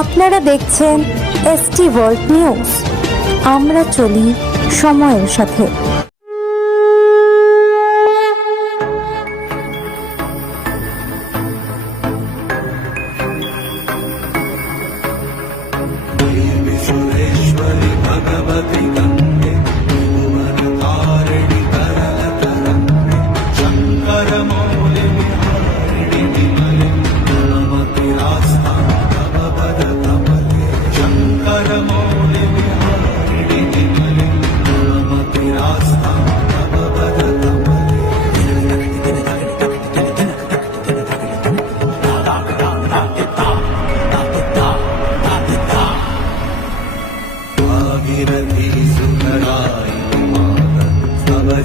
আপনারা দেখছেন ST world news. আমরা চলি সময়ের সাথে।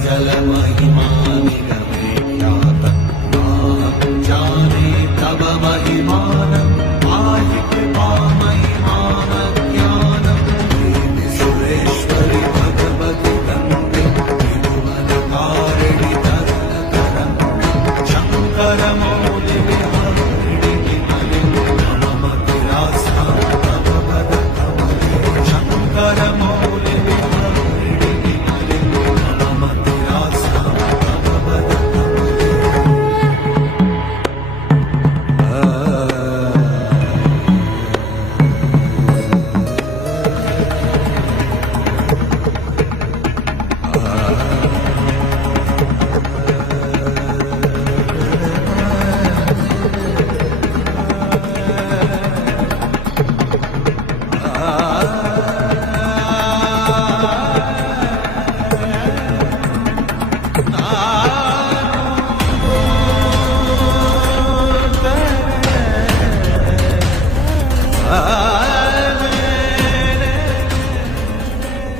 जल महिमा निगमे ख्यात जाने तब महिमान आहि कृपा महिमान ज्ञान सुरेश्वरी भगवती गंगे त्रिभुवनकारिणि तरल तरंग शंकर मौलि विहारिणि विमले नममति रास्ता तब पद कमले शंकर मौलि विहारिणि विमले नममति रास्ता तब पद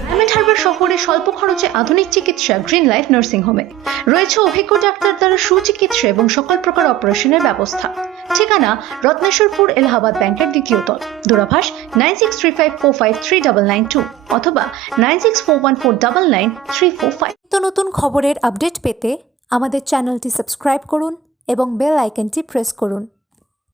ডায়মন্ড হারবার শহরে স্বল্প খরচে আধুনিক চিকিৎসা গ্রিন লাইফ নার্সিং হোমে রয়েছে অভিজ্ঞ ডাক্তার দ্বারা সুচিকিৎসা এবং সকল প্রকার অপারেশনের ব্যবস্থা। ঠিকানা রত্নেশ্বরপুর এলাহাবাদ ব্যাংকের দ্বিতীয় তল, দূরভাষ 9635453992 অথবা 9641499345। নতুন খবরের আপডেট পেতে আমাদের চ্যানেলটি সাবস্ক্রাইব করুন এবং বেল আইকনটি প্রেস করুন।